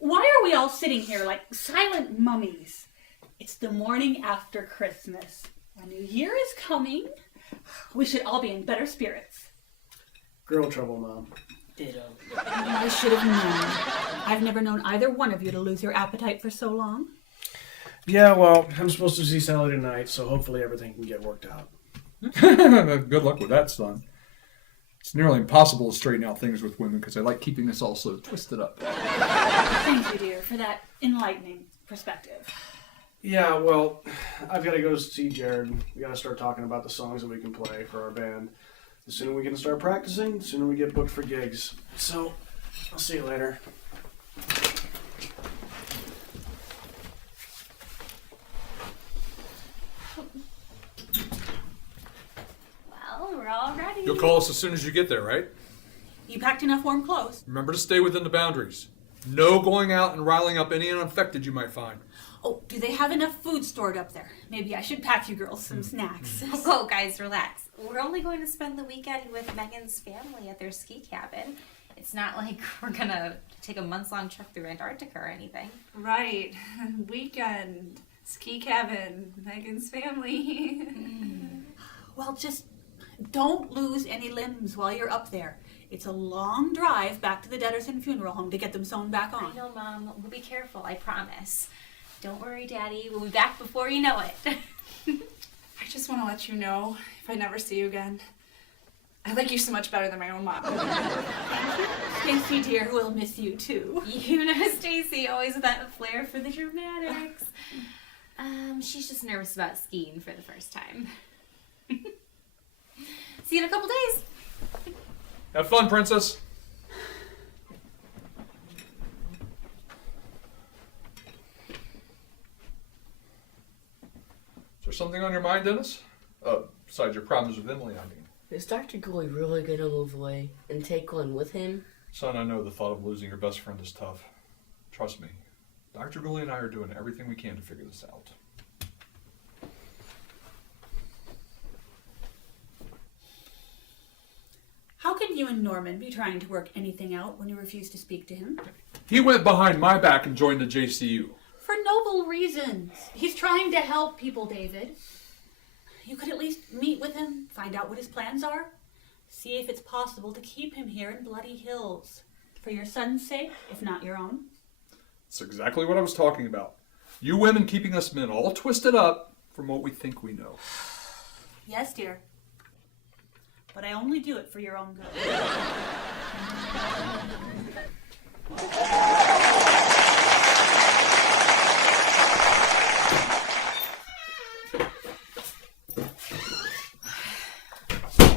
Why are we all sitting here like silent mummies? It's the morning after Christmas. A new year is coming. We should all be in better spirits. Girl trouble, Mom. Ditto. I should have known. I've never known either one of you to lose your appetite for so long. Yeah, well, I'm supposed to see Sally tonight, so hopefully everything can get worked out. Good luck with that, son. It's nearly impossible to straighten out things with women because they like keeping us all so twisted up. Thank you, dear, for that enlightening perspective. Yeah, well, I've got to go see Jared. We got to start talking about the songs that we can play for our band. The sooner we can start practicing, the sooner we get booked for gigs. So, I'll see you later. Well, we're all ready. You'll call us as soon as you get there, right? You packed enough warm clothes? Remember to stay within the boundaries. No going out and riling up any unaffected you might find. Oh, do they have enough food stored up there? Maybe I should pack you girls some snacks. Whoa, guys, relax. We're only going to spend the weekend with Megan's family at their ski cabin. It's not like we're gonna take a months-long trip through Antarctica or anything. Right. Weekend, ski cabin, Megan's family. Well, just don't lose any limbs while you're up there. It's a long drive back to the Deaderson funeral home to get them sewn back on. I know, Mom. We'll be careful, I promise. Don't worry, Daddy. We'll be back before you know it. I just want to let you know, if I never see you again, I like you so much better than my own mom. Stacy, dear, we'll miss you too. You know Stacy, always with that flair for the dramatics. She's just nervous about skiing for the first time. See you in a couple days. Have fun, Princess. Is there something on your mind, Dennis? Besides your problems with Emily, I mean. Is Dr. Gooley really going to move away and take Glenn with him? Son, I know the thought of losing your best friend is tough. Trust me. Dr. Gooley and I are doing everything we can to figure this out. How can you and Norman be trying to work anything out when you refuse to speak to him? He went behind my back and joined the JCU. For noble reasons. He's trying to help people, David. You could at least meet with him, find out what his plans are, see if it's possible to keep him here in Bloody Hills. For your son's sake, if not your own. That's exactly what I was talking about. You women keeping us men all twisted up from what we think we know. Yes, dear. But I only do it for your own good.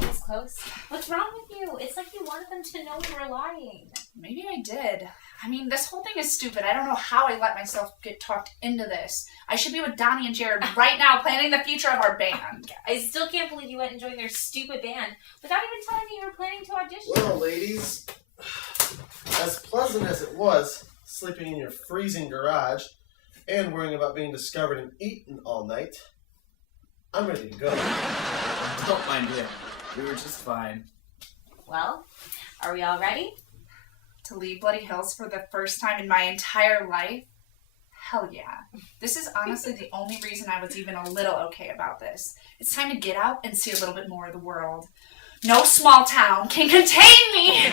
It's close. What's wrong with you? It's like you wanted them to know you were lying. Maybe I did. I mean, this whole thing is stupid. I don't know how I let myself get talked into this. I should be with Donnie and Jared right now, planning the future of our band. I still can't believe you went and joined their stupid band without even telling me you were planning to audition. Well, ladies, as pleasant as it was sleeping in your freezing garage and worrying about being discovered and eaten all night, I'm ready to go. Don't mind him. We were just fine. Well, are we all ready? To leave Bloody Hills for the first time in my entire life? Hell yeah. This is honestly the only reason I was even a little okay about this. It's time to get out and see a little bit more of the world. No small town can contain me!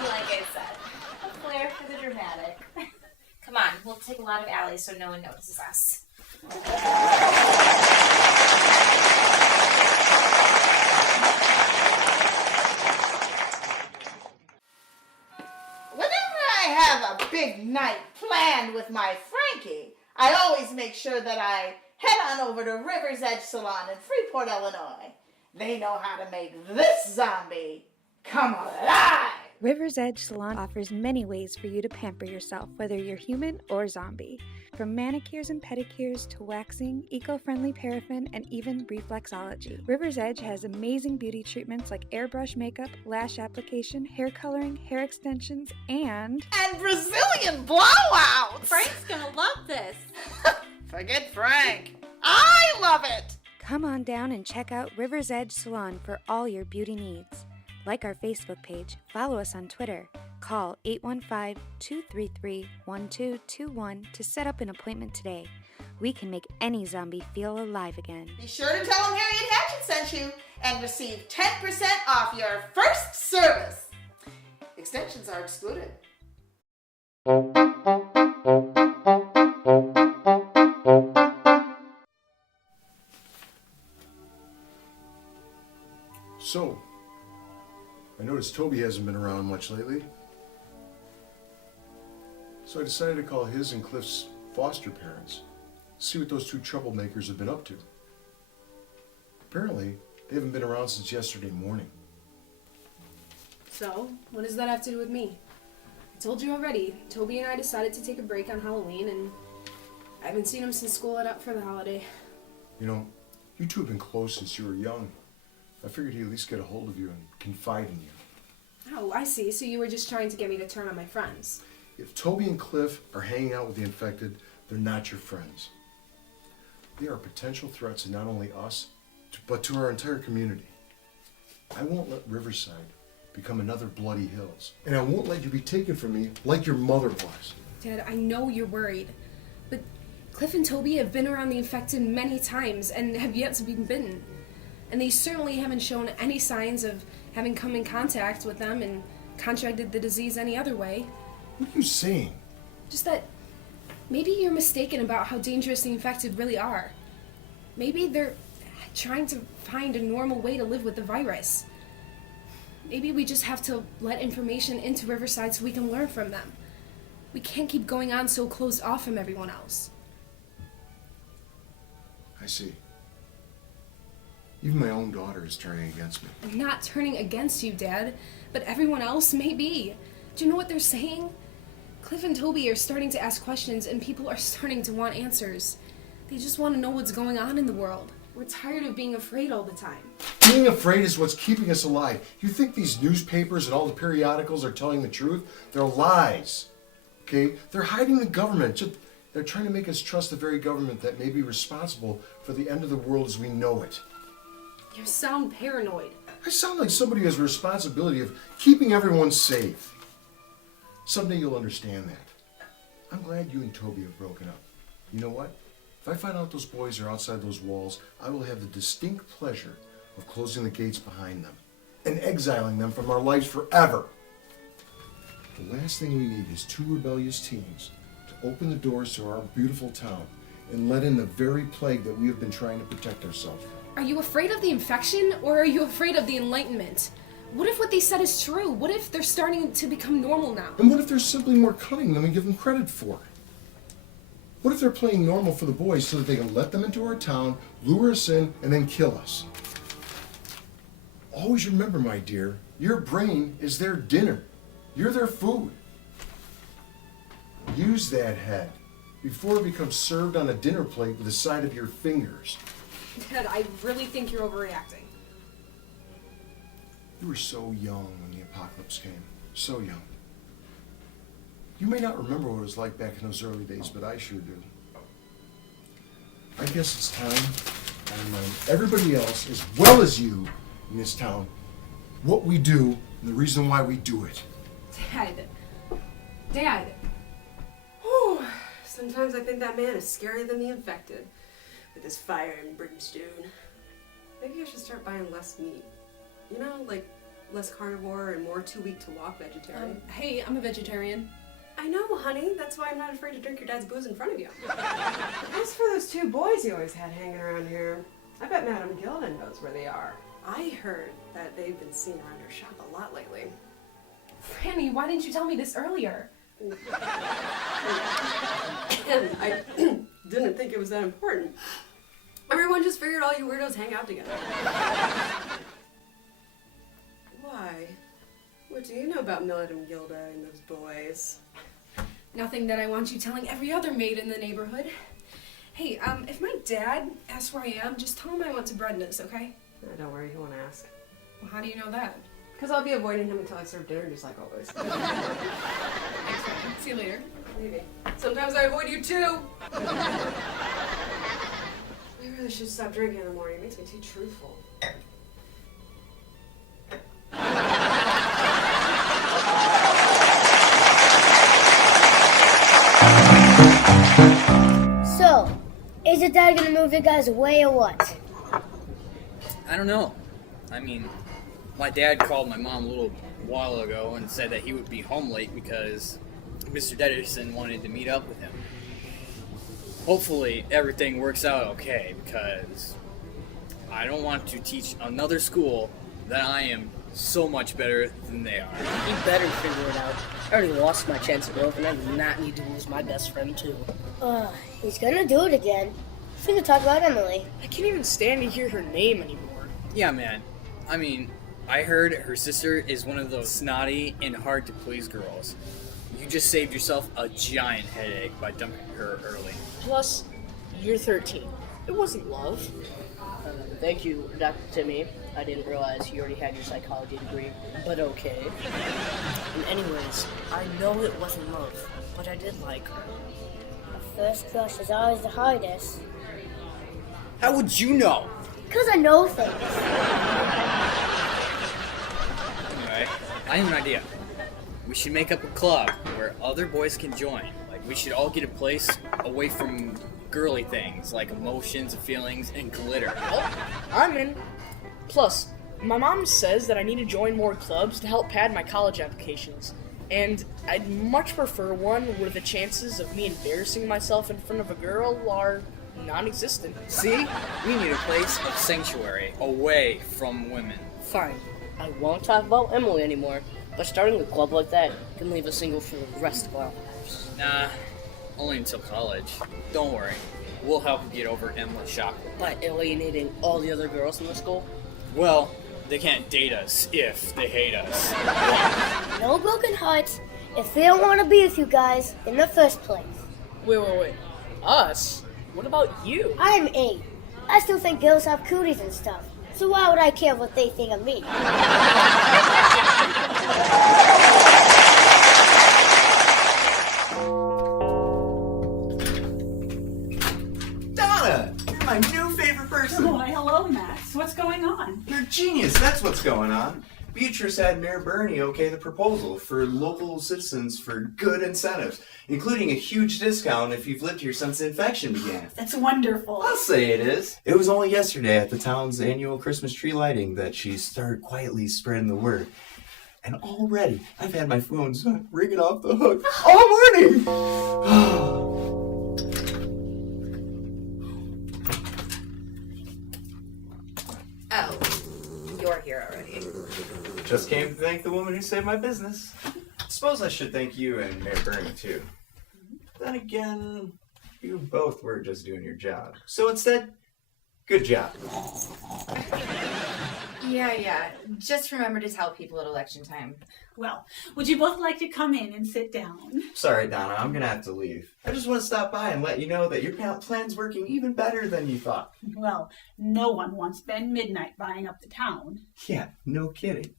Like I said, a flair for the dramatic. Come on, we'll take a lot of alleys so no one notices us. Have a big night planned with my Frankie, I always make sure that I head on over to River's Edge Salon in Freeport, Illinois. They know how to make this zombie come alive. River's Edge Salon offers many ways for you to pamper yourself, whether you're human or zombie. From manicures and pedicures to waxing, eco-friendly paraffin, and even reflexology. River's Edge has amazing beauty treatments like airbrush makeup, lash application, hair coloring, hair extensions, and Brazilian blowouts! Frank's gonna love this. Forget Frank. I love it! Come on down and check out River's Edge Salon for all your beauty needs. Like our Facebook page, follow us on Twitter, Call 815-233-1221 to set up an appointment today. We can make any zombie feel alive again. Be sure to tell them Harriet Hatchet sent you and receive 10% off your first service. Extensions are excluded. So, I noticed Toby hasn't been around much lately. So I decided to call his and Cliff's foster parents, see what those two troublemakers have been up to. Apparently, they haven't been around since yesterday morning. So, what does that have to do with me? I told you already, Toby and I decided to take a break on Halloween, and I haven't seen him since school let up for the holiday. You know, you two have been close since you were young. I figured he'd at least get a hold of you and confide in you. Oh, I see. So you were just trying to get me to turn on my friends. If Toby and Cliff are hanging out with the infected, they're not your friends. They are potential threats to not only us, but to our entire community. I won't let Riverside become another Bloody Hills. And I won't let you be taken from me like your mother was. Dad, I know you're worried, but Cliff and Toby have been around the infected many times and have yet to be bitten. And they certainly haven't shown any signs of having come in contact with them and contracted the disease any other way. What are you saying? Just that maybe you're mistaken about how dangerous the infected really are. Maybe they're trying to find a normal way to live with the virus. Maybe we just have to let information into Riverside so we can learn from them. We can't keep going on so closed off from everyone else. I see. Even my own daughter is turning against me. I'm not turning against you, Dad, but everyone else may be. Do you know what they're saying? Cliff and Toby are starting to ask questions and people are starting to want answers. They just want to know what's going on in the world. We're tired of being afraid all the time. Being afraid is what's keeping us alive. You think these newspapers and all the periodicals are telling the truth? They're lies. Okay? They're hiding the government. They're trying to make us trust the very government that may be responsible for the end of the world as we know it. You sound paranoid. I sound like somebody who has a responsibility of keeping everyone safe. Someday you'll understand that. I'm glad you and Toby have broken up. You know what? If I find out those boys are outside those walls, I will have the distinct pleasure of closing the gates behind them and exiling them from our lives forever. The last thing we need is two rebellious teens to open the doors to our beautiful town and let in the very plague that we have been trying to protect ourselves from. Are you afraid of the infection or are you afraid of the Enlightenment? What if what they said is true? What if they're starting to become normal now? And what if they're simply more cunning than we give them credit for? What if they're playing normal for the boys so that they can let them into our town, lure us in, and then kill us? Always remember, my dear, your brain is their dinner. You're their food. Use that head before it becomes served on a dinner plate with the side of your fingers. Dad, I really think you're overreacting. You were so young when the apocalypse came. So young. You may not remember what it was like back in those early days, but I sure do. I guess it's time I remind everybody else, as well as you in this town, what we do and the reason why we do it. Dad. Whew. Sometimes I think that man is scarier than the infected. With his fire and brimstone. Maybe I should start buying less meat. You know, like less carnivore and more too weak to walk vegetarian. Hey, I'm a vegetarian. I know, honey. That's why I'm not afraid to drink your dad's booze in front of you. As for those two boys you always had hanging around here, I bet Madame Gilden knows where they are. I heard that they've been seen around her shop a lot lately. Franny, why didn't you tell me this earlier? And I didn't think it was that important. Everyone just figured all you weirdos hang out together. Why? What do you know about Madame Gilda and those boys? Nothing that I want you telling every other maid in the neighborhood. Hey, if my dad asks where I am, just tell him I went to Brenda's, okay? Don't worry, he won't ask. Well, how do you know that? Because I'll be avoiding him until I serve dinner, just like always. See you later. Maybe. Sometimes I avoid you too! I really should stop drinking in the morning. It makes me too truthful. your dad gonna move you guys away or what? I don't know. I mean, my dad called my mom a little while ago and said that he would be home late because Mr. Deaderson wanted to meet up with him. Hopefully everything works out okay, because I don't want to teach another school that I am so much better than they are. You better figure it out. I already lost my chance of growth, and I do not need to lose my best friend, too. He's gonna do it again. He's gonna talk about Emily. I can't even stand to hear her name anymore. Yeah, man. I mean, I heard her sister is one of those snotty and hard-to-please girls. You just saved yourself a giant headache by dumping her early. Plus, you're 13. It wasn't love. Thank you, Dr. Timmy. I didn't realize you already had your psychology degree, but okay. And anyways, I know it wasn't love, but I did like her. The first crush is always the hardest. How would you know? Because I know things. Alright, I have an idea. We should make up a club where other boys can join. Like, we should all get a place away from girly things like emotions, feelings, and glitter. Oh, I'm in. Plus, my mom says that I need to join more clubs to help pad my college applications. And I'd much prefer one where the chances of me embarrassing myself in front of a girl are non-existent. See? We need a place of sanctuary, away from women. Fine. I won't talk about Emily anymore, but starting a club like that can leave us single for the rest of our lives. Nah, only until college. Don't worry. We'll help you get over Emily's shock. By alienating all the other girls in the school? Well, they can't date us if they hate us. No broken hearts if they don't want to be with you guys in the first place. Wait. Us? What about you? I'm 8. I still think girls have cooties and stuff. So why would I care what they think of me? Donna! You're my new favorite person! Why, hello, Max. What's going on? You're a genius, that's what's going on. Beatrice had Mayor Bernie okay the proposal for local citizens for good incentives, including a huge discount if you've lived here since the infection began. That's wonderful. I'll say it is. It was only yesterday at the town's annual Christmas tree lighting that she started quietly spreading the word. And already, I've had my phone ringing off the hook all morning! Oh, you're here already. Just came to thank the woman who saved my business. Suppose I should thank you and Mayor Bernie, too. Then again, you both were just doing your job. So instead, good job. Yeah. Just remember to tell people at election time. Well, would you both like to come in and sit down? Sorry, Donna, I'm gonna have to leave. I just want to stop by and let you know that your plan's working even better than you thought. Well, no one wants Ben Midnight buying up the town. Yeah, no kidding.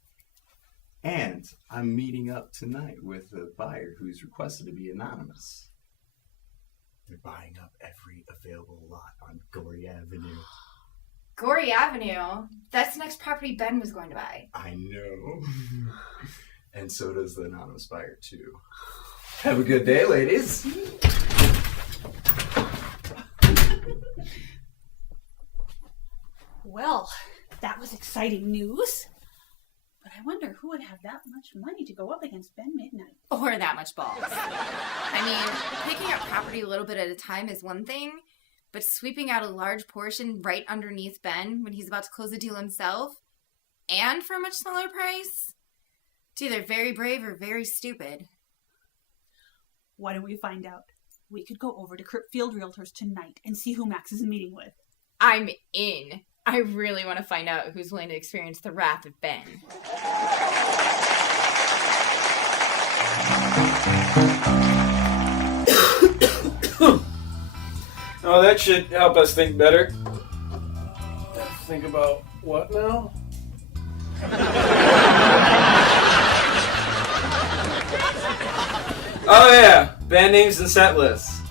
And I'm meeting up tonight with a buyer who's requested to be anonymous. They're buying up every available lot on Gorey Avenue. Gorey Avenue? That's the next property Ben was going to buy. I know. And so does the anonymous buyer, too. Have a good day, ladies. Well, that was exciting news. But I wonder who would have that much money to go up against Ben Midnight. Or that much balls. I mean, picking up property a little bit at a time is one thing, but sweeping out a large portion right underneath Ben when he's about to close the deal himself, and for a much smaller price, it's either very brave or very stupid. Why don't we find out? We could go over to Cripfield Realtors tonight and see who Max is meeting with. I'm in. I really want to find out who's willing to experience the wrath of Ben. Oh, that should help us think better. Think about what now? Oh yeah, band names and set lists.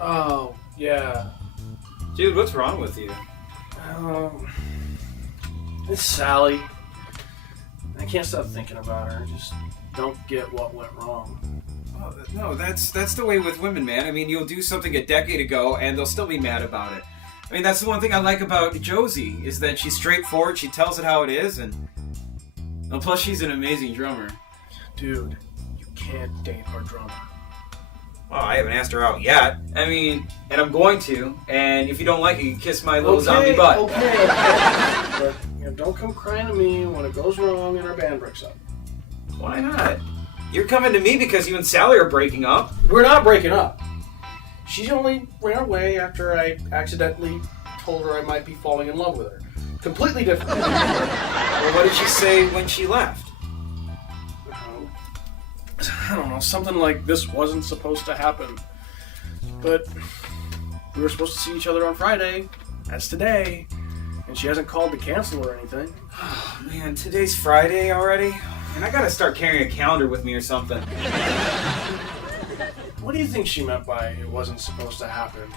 Oh, yeah. Dude, what's wrong with you? It's Sally. I can't stop thinking about her. I just don't get what went wrong. No, that's the way with women, man. I mean, you'll do something a decade ago, and they'll still be mad about it. I mean, that's the one thing I like about Josie, is that she's straightforward, she tells it how it is, and plus she's an amazing drummer. Dude, you can't date our drummer. Well, I haven't asked her out yet. I mean, and I'm going to, and if you don't like it, you can kiss my little zombie butt. Okay. But, don't come crying to me when it goes wrong and our band breaks up. Why not? You're coming to me because you and Sally are breaking up. We're not breaking up. She only ran away after I accidentally told her I might be falling in love with her. Completely different. Well, what did she say when she left? I don't know, something like this wasn't supposed to happen. But we were supposed to see each other on Friday. That's today. And she hasn't called to cancel or anything. Oh, man, today's Friday already? And I gotta start carrying a calendar with me or something. What do you think she meant by it wasn't supposed to happen?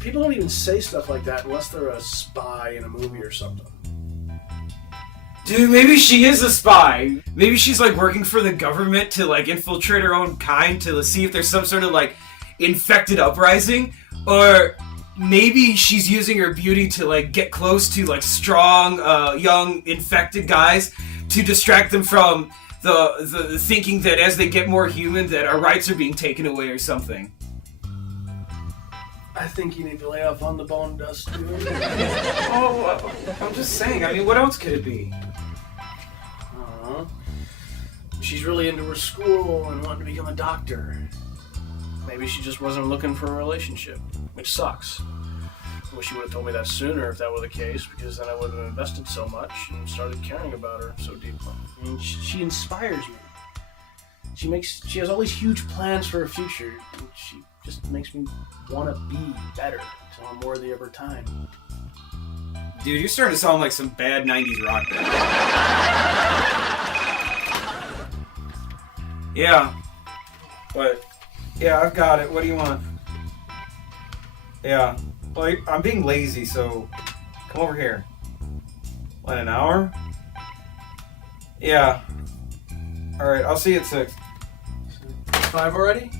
People don't even say stuff like that unless they're a spy in a movie or something. Dude, maybe she is a spy. Maybe she's like working for the government to like infiltrate her own kind to see if there's some sort of like infected uprising. Or maybe she's using her beauty to like get close to like strong, young, infected guys to distract them from the thinking that as they get more human that our rights are being taken away or something. I think you need to lay off on the bone dust, dude. Oh, I'm just saying. I mean, what else could it be? She's really into her school and wanting to become a doctor. Maybe she just wasn't looking for a relationship, which sucks. I wish you would have told me that sooner if that were the case, because then I would have invested so much and started caring about her so deeply. I mean, she inspires me. She has all these huge plans for her future, and she just makes me want to be better, so I'm worthy of her time. Dude, you're starting to sound like some bad 90s rock band. Yeah. But, yeah, I've got it. What do you want? Yeah. Well, I'm being lazy, so come over here. What, an hour? Yeah. Alright, I'll see you at 6. 5 already?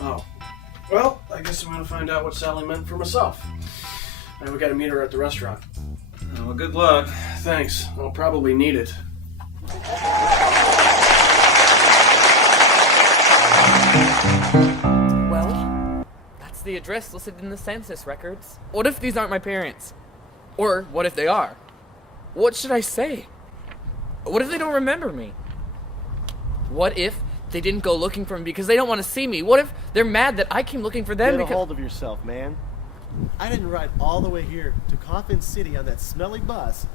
Oh. Well, I guess I'm gonna find out what Sally meant for myself. Now we gotta meet her at the restaurant. Well, good luck. Thanks. I'll probably need it. Well, that's the address listed in the census records. What if these aren't my parents? Or what if they are? What should I say? What if they don't remember me? What if they didn't go looking for me because they don't want to see me? What if they're mad that I came looking for them Get a because... hold of yourself, man. I didn't ride all the way here to Coffin City on that smelly bus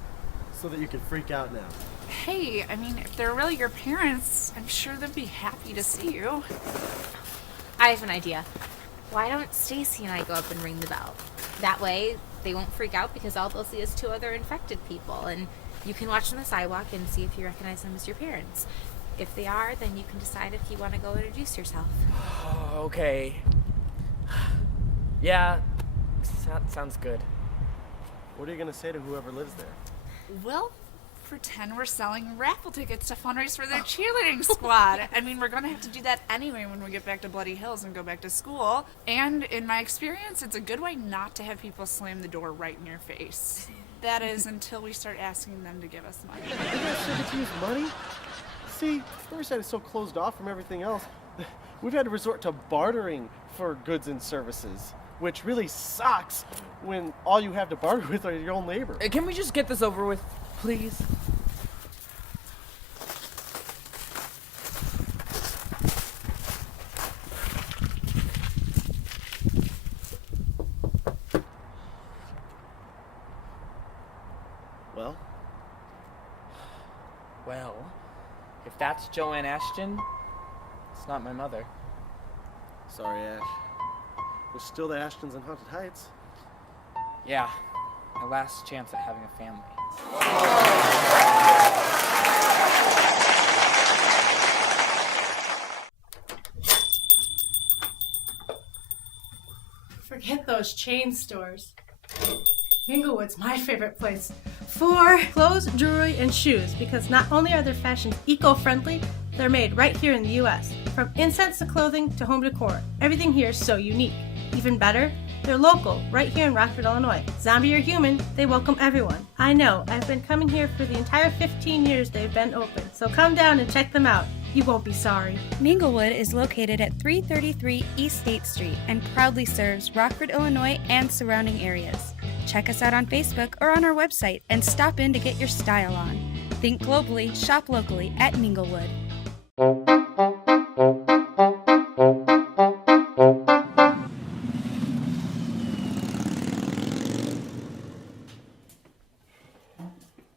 so that you could freak out now. Hey, I mean, if they're really your parents, I'm sure they'd be happy to see you. I have an idea. Why don't Stacy and I go up and ring the bell? That way, they won't freak out because all they'll see is 2 other infected people, and you can watch on the sidewalk and see if you recognize them as your parents. If they are, then you can decide if you want to go introduce yourself. Okay. Yeah, sounds good. What are you going to say to whoever lives there? We'll pretend we're selling raffle tickets to fundraise for their cheerleading squad. I mean, we're going to have to do that anyway when we get back to Bloody Hills and go back to school. And in my experience, it's a good way not to have people slam the door right in your face. That is, until we start asking them to give us money. You guys said that you use money? See, Riverside is so closed off from everything else. We've had to resort to bartering for goods and services, which really sucks when all you have to barter with are your own labor. Can we just get this over with, please? Well? Well, if that's Joanne Ashton, it's not my mother. Sorry, Ash. There's still the Ashtons in Haunted Heights. Yeah, my last chance at having a family. Forget those chain stores. Inglewood's my favorite place for clothes, jewelry, and shoes because not only are their fashions eco-friendly, they're made right here in the U.S. From incense to clothing to home decor, everything here is so unique. Even better, they're local, right here in Rockford, Illinois. Zombie or human, they welcome everyone. I know, I've been coming here for the entire 15 years they've been open, so come down and check them out. You won't be sorry. Minglewood is located at 333 East State Street and proudly serves Rockford, Illinois and surrounding areas. Check us out on Facebook or on our website and stop in to get your style on. Think globally, shop locally at Minglewood.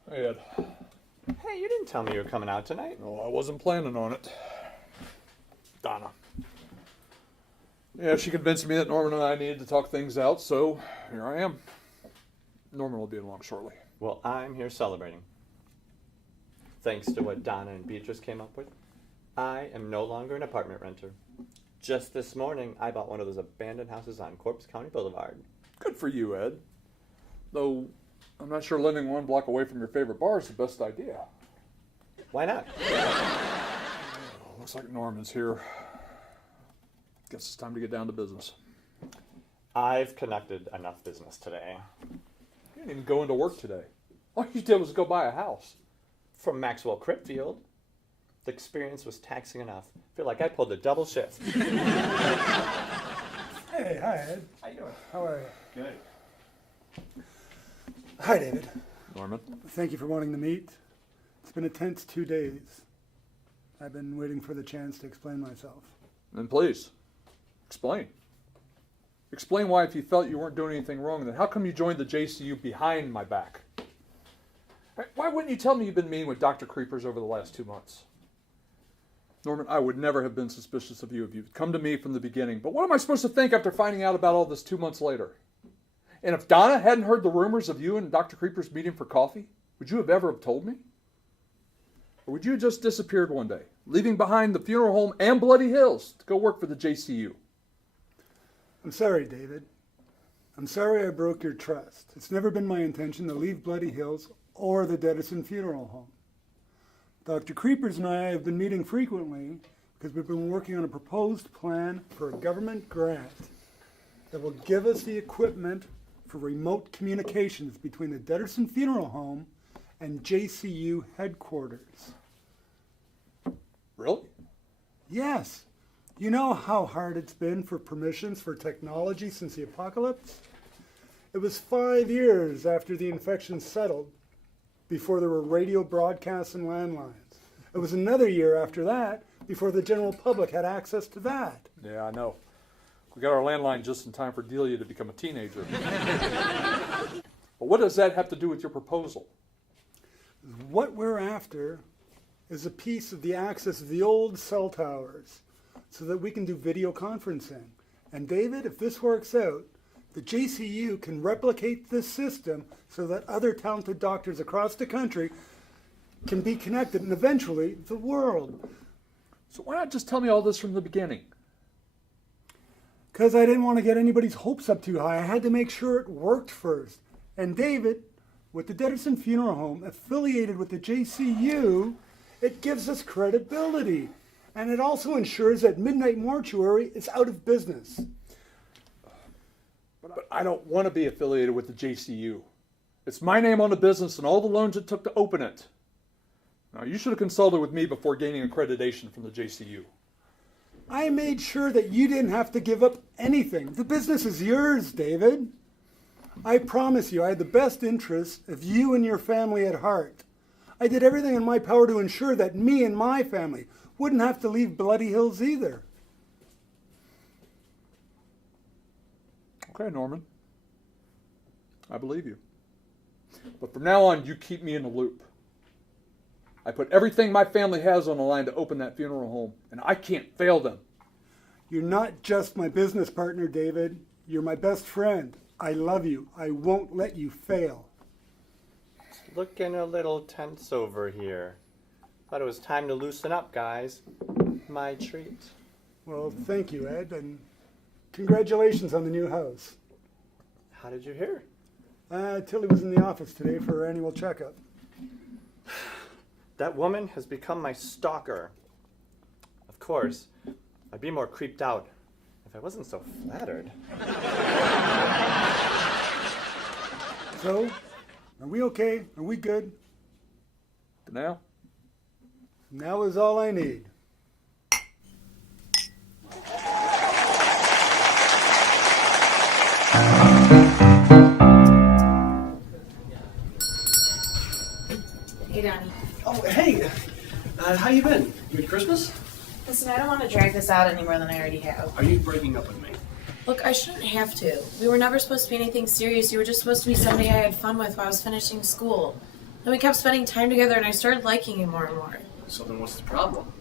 Hey, Ed. Hey, you didn't tell me you were coming out tonight. No, I wasn't planning on it. Donna. Yeah, she convinced me that Norman and I needed to talk things out, so here I am. Norman will be along shortly. Well, I'm here celebrating. Thanks to what Donna and Beatrice came up with, I am no longer an apartment renter. Just this morning, I bought one of those abandoned houses on Corpus County Boulevard. Good for you, Ed. Though, I'm not sure living one block away from your favorite bar is the best idea. Why not? Looks like Norman's here. Guess it's time to get down to business. I've conducted enough business today. You didn't even go into work today. All you did was go buy a house. From Maxwell Cripfield. The experience was taxing enough. I feel like I pulled a double shift. Hey, hi, Ed. How you doing? How are you? Good. Hi, David. Norman. Thank you for wanting to meet. It's been a tense 2 days. I've been waiting for the chance to explain myself. Then please, explain. Explain why, if you felt you weren't doing anything wrong, then how come you joined the JCU behind my back? Why wouldn't you tell me you've been meeting with Dr. Creepers over the last 2 months? Norman, I would never have been suspicious of you if you'd come to me from the beginning. But what am I supposed to think after finding out about all this 2 months later? And if Donna hadn't heard the rumors of you and Dr. Creepers meeting for coffee, would you have ever have told me? Or would you have just disappeared one day, leaving behind the funeral home and Bloody Hills to go work for the JCU? I'm sorry, David. I'm sorry I broke your trust. It's never been my intention to leave Bloody Hills or the Deaderson Funeral Home. Dr. Creepers and I have been meeting frequently because we've been working on a proposed plan for a government grant that will give us the equipment for remote communications between the Deaderson Funeral Home and JCU headquarters. Really? Yes. You know how hard it's been for permissions for technology since the apocalypse? It was 5 years after the infection settled before there were radio broadcasts and landlines. It was another year after that before the general public had access to that. Yeah, I know. We got our landline just in time for Delia to become a teenager. But what does that have to do with your proposal? What we're after is a piece of the access of the old cell towers so that we can do video conferencing. And David, if this works out, the JCU can replicate this system so that other talented doctors across the country can be connected, and eventually the world. So why not just tell me all this from the beginning? Because I didn't want to get anybody's hopes up too high. I had to make sure it worked first. And David, with the Deaderson Funeral Home affiliated with the JCU, it gives us credibility. And it also ensures that Midnight Mortuary is out of business. But I don't want to be affiliated with the JCU. It's my name on the business and all the loans it took to open it. Now, you should have consulted with me before gaining accreditation from the JCU. I made sure that you didn't have to give up anything. The business is yours, David. I promise you, I had the best interests of you and your family at heart. I did everything in my power to ensure that me and my family wouldn't have to leave Bloody Hills either. Okay, Norman. I believe you. But from now on, you keep me in the loop. I put everything my family has on the line to open that funeral home, and I can't fail them. You're not just my business partner, David. You're my best friend. I love you. I won't let you fail. Looking a little tense over here. Thought it was time to loosen up, guys. My treat. Well, thank you, Ed, and congratulations on the new house. How did you hear? Tilly was in the office today for her annual checkup. That woman has become my stalker. Of course, I'd be more creeped out if I wasn't so flattered. So, are we okay? Are we good? Now? Now is all I need. Hey, Donnie. Oh, hey. How you been? Good Christmas? Listen, I don't want to drag this out any more than I already have. Are you breaking up with me? Look, I shouldn't have to. We were never supposed to be anything serious. You were just supposed to be somebody I had fun with while I was finishing school. Then we kept spending time together, and I started liking you more and more. So then what's the problem?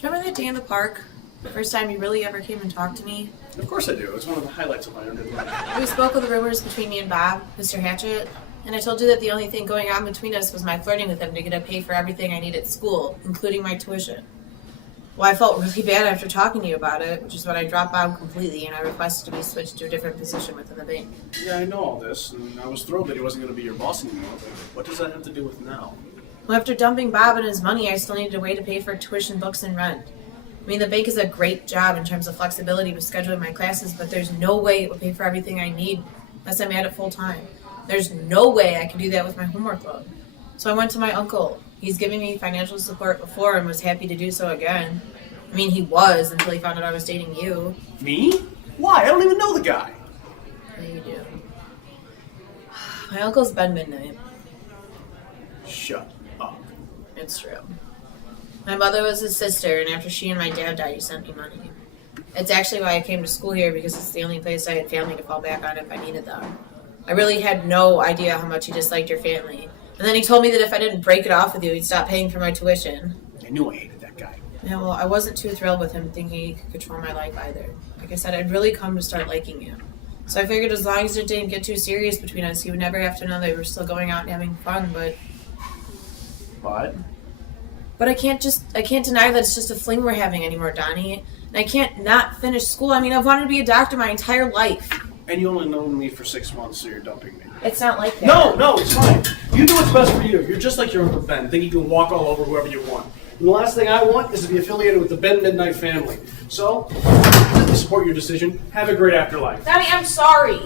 Remember that day in the park? The first time you really ever came and talked to me? Of course I do. It's one of the highlights of my undergrad life. We spoke of the rumors between me and Bob, Mr. Hatchett, and I told you that the only thing going on between us was my flirting with him to get to pay for everything I need at school, including my tuition. Well, I felt really bad after talking to you about it, which is when I dropped Bob completely and I requested to be switched to a different position within the bank. Yeah, I know all this, and I was thrilled that he wasn't going to be your boss anymore, but what does that have to do with now? Well, after dumping Bob and his money, I still needed a way to pay for tuition, books, and rent. I mean, the bank is a great job in terms of flexibility with scheduling my classes, but there's no way it will pay for everything I need unless I'm at it full time. There's no way I can do that with my homework load. So I went to my uncle. He's given me financial support before and was happy to do so again. I mean, he was until he found out I was dating you. Me? Why? I don't even know the guy. Yeah, you do. My uncle's Ben Midnight. Shut up. It's true. My mother was his sister, and after she and my dad died, he sent me money. It's actually why I came to school here, because it's the only place I had family to fall back on if I needed them. I really had no idea how much he disliked your family. And then he told me that if I didn't break it off with you, he'd stop paying for my tuition. I knew I hated that guy. Yeah, well, I wasn't too thrilled with him thinking he could control my life either. Like I said, I'd really come to start liking you. So I figured as long as it didn't get too serious between us, he would never have to know that we were still going out and having fun, but... But I can't deny that it's just a fling we're having anymore, Donnie. And I can't not finish school. I mean, I've wanted to be a doctor my entire life. And you only known me for 6 months, so you're dumping me. It's not like that. No, it's fine. You do what's best for you. You're just like your Uncle Ben. Think you can walk all over whoever you want. And the last thing I want is to be affiliated with the Ben Midnight family. So, I support your decision. Have a great afterlife. Donnie, I'm sorry.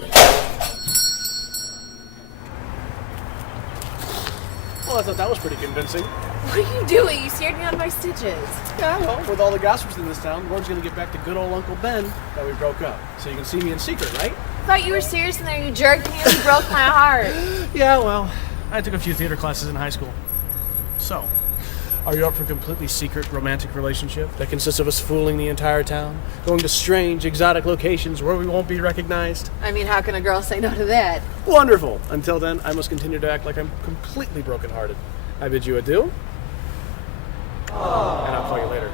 Well, I thought that was pretty convincing. What are you doing? You scared me out of my stitches. Yeah, well, with all the gossips in this town, word's gonna get back to good old Uncle Ben that we broke up. So you can see me in secret, right? I thought you were serious in there, you jerk. You nearly broke my heart. Yeah, well, I took a few theater classes in high school. So, are you up for a completely secret romantic relationship that consists of us fooling the entire town, going to strange, exotic locations where we won't be recognized? I mean, how can a girl say no to that? Wonderful! Until then, I must continue to act like I'm completely brokenhearted. I bid you adieu. And I'll call you later.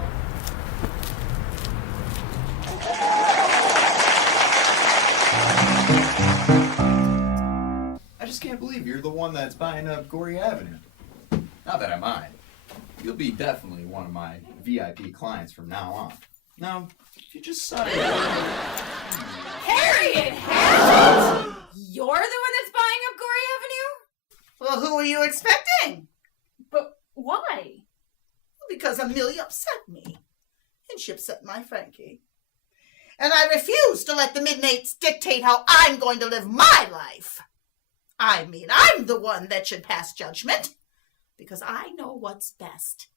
I just can't believe you're the one that's buying up Gory Avenue. Not that I mind. You'll be definitely one of my VIP clients from now on. Now, if you just sign... Harriet Hatchett! You're the one that's buying up Gory Avenue? Well, who are you expecting? But why? Because Amelia upset me. And she upset my Frankie. And I refuse to let the Midnights dictate how I'm going to live my life. I mean, I'm the one that should pass judgment. Because I know what's best.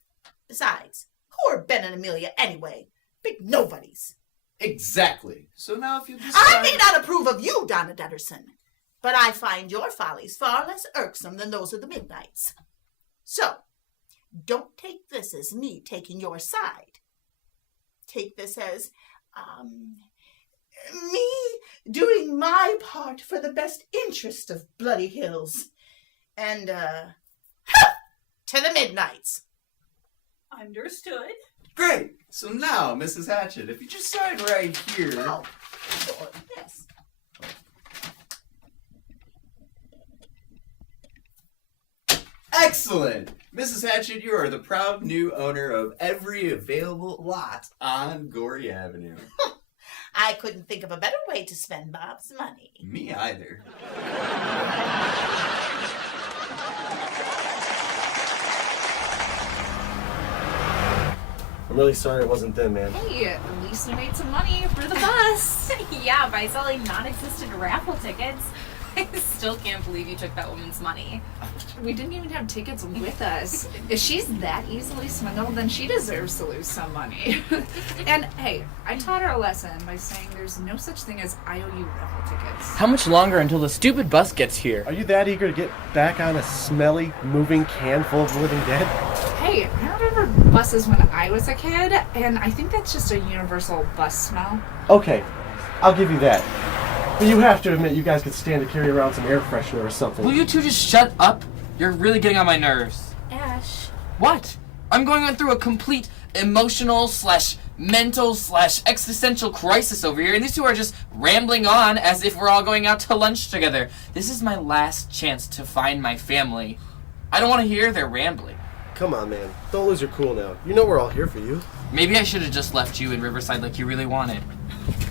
Besides, who are Ben and Amelia anyway? Big nobodies. Exactly. So now if you just... I may not approve of you, Donna Deaderson, but I find your follies far less irksome than those of the Midnights. So, don't take this as me taking your side. Take this as, me doing my part for the best interest of Bloody Hills. And, to the Midnights. Understood. Great! So now, Mrs. Hatchett, if you just sign right here... Oh, sure, yes. Excellent! Mrs. Hatchett, you are the proud new owner of every available lot on Gory Avenue. I couldn't think of a better way to spend Bob's money. Me either. I'm really sorry it wasn't them, man. Hey, at least we made some money for the bus. Yeah, by selling non-existent raffle tickets. I still can't believe you took that woman's money. We didn't even have tickets with us. If she's that easily swindled, then she deserves to lose some money. And hey, I taught her a lesson by saying there's no such thing as IOU raffle tickets. How much longer until the stupid bus gets here? Are you that eager to get back on a smelly, moving can full of living dead? Hey, I remember buses when I was a kid, and I think that's just a universal bus smell. Okay, I'll give you that. But you have to admit you guys could stand to carry around some air freshener or something. Will you two just shut up? You're really getting on my nerves. Ash. What? I'm going through a complete emotional / mental / existential crisis over here, and these two are just rambling on as if we're all going out to lunch together. This is my last chance to find my family. I don't want to hear their rambling. Come on, man. Don't lose your cool now. You know we're all here for you. Maybe I should have just left you in Riverside like you really wanted.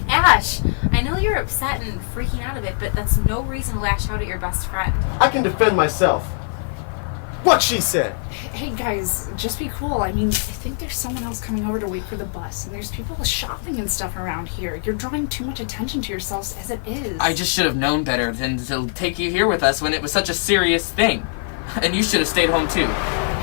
Ash, I know you're upset and freaking out a bit, but that's no reason to lash out at your best friend. I can defend myself. What she said. Hey guys, just be cool. I mean, I think there's someone else coming over to wait for the bus, and there's people shopping and stuff around here. You're drawing too much attention to yourselves as it is. I just should have known better than to take you here with us when it was such a serious thing. And you should have stayed home too.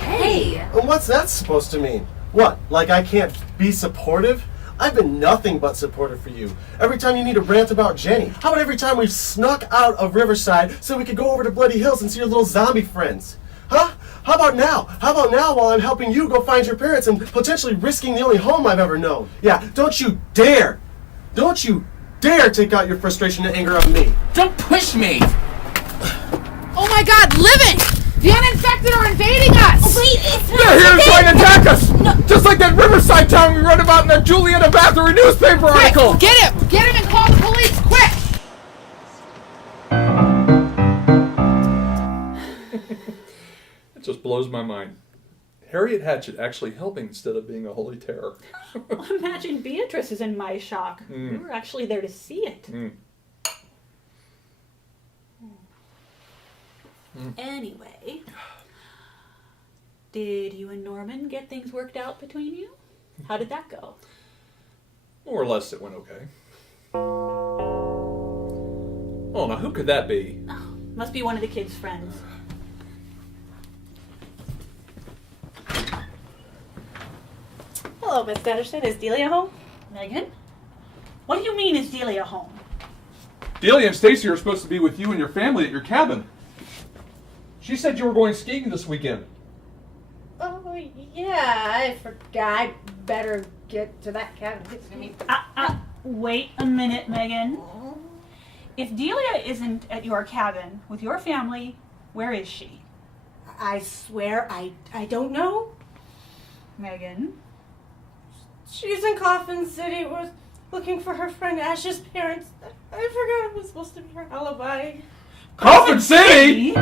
Hey! And what's that supposed to mean? What, like I can't be supportive? I've been nothing but supportive for you. Every time you need to rant about Jenny. How about every time we've snuck out of Riverside so we could go over to Bloody Hills and see your little zombie friends? Huh? How about now? How about now while I'm helping you go find your parents and potentially risking the only home I've ever known? Yeah, don't you dare take out your frustration and anger on me. Don't push me! Oh my god, living! The uninfected are invading us! Oh, wait, it's They're here to try and attack us! No. Just like that Riverside town we read about in that Julietta Bathory newspaper article! Get him! Get him and call the police, quick! It just blows my mind. Harriet Hatchett actually helping instead of being a holy terror. Imagine Beatrice is in my shock. We were actually there to see it. Anyway, did you and Norman get things worked out between you? How did that go? More or less it went okay. Oh, now who could that be? Oh, must be one of the kids' friends. Hello, Miss Deaderson. Is Delia home? Megan? What do you mean, is Delia home? Delia and Stacy are supposed to be with you and your family at your cabin. She said you were going skiing this weekend. Oh, yeah, I forgot. I better get to that cabin. Wait a minute, Megan. If Delia isn't at your cabin with your family, where is she? I swear I don't know. Megan? She's in Coffin City. Was looking for her friend Ash's parents. I forgot it was supposed to be her alibi. Coffin City?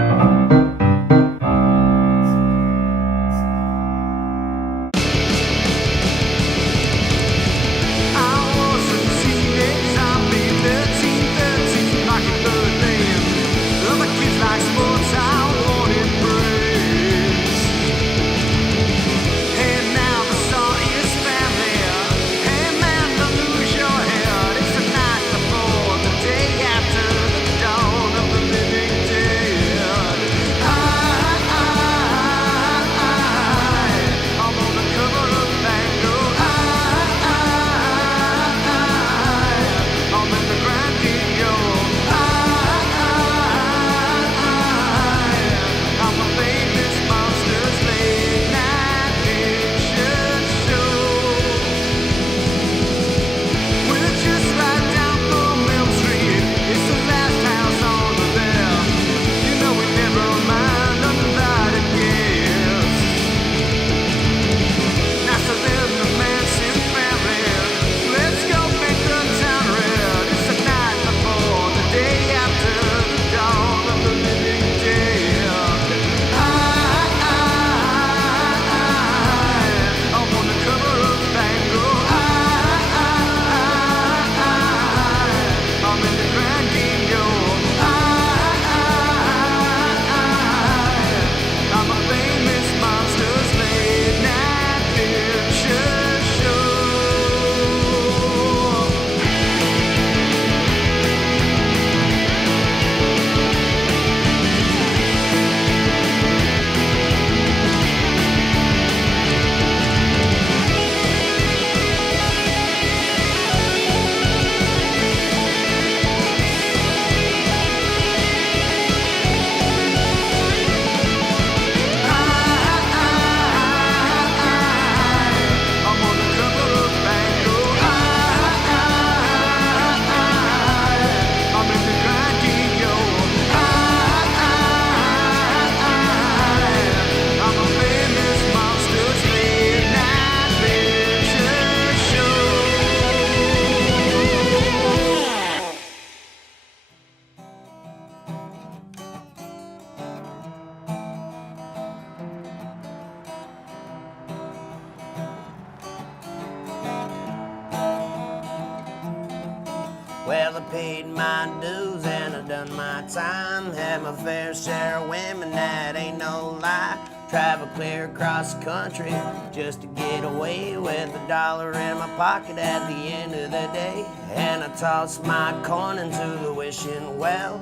Well, I paid my dues and I done my time. Had my fair share of women, that ain't no lie. Travel clear across the country just to get away with $1 in my pocket at the end of the day. And I tossed my coin into the wishing well.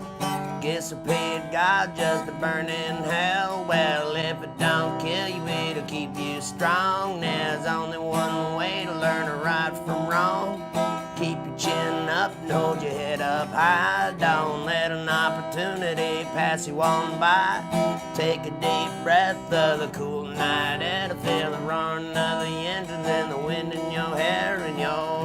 Guess I paid God just to burn in hell. Well, if it don't kill you, it'll keep you strong. There's only one way to learn to right from wrong. Keep your chin up and hold your head up high. Don't let an opportunity pass you on by. Take a deep breath of the cool night air to feel the roaring of the engines and the wind in your hair and your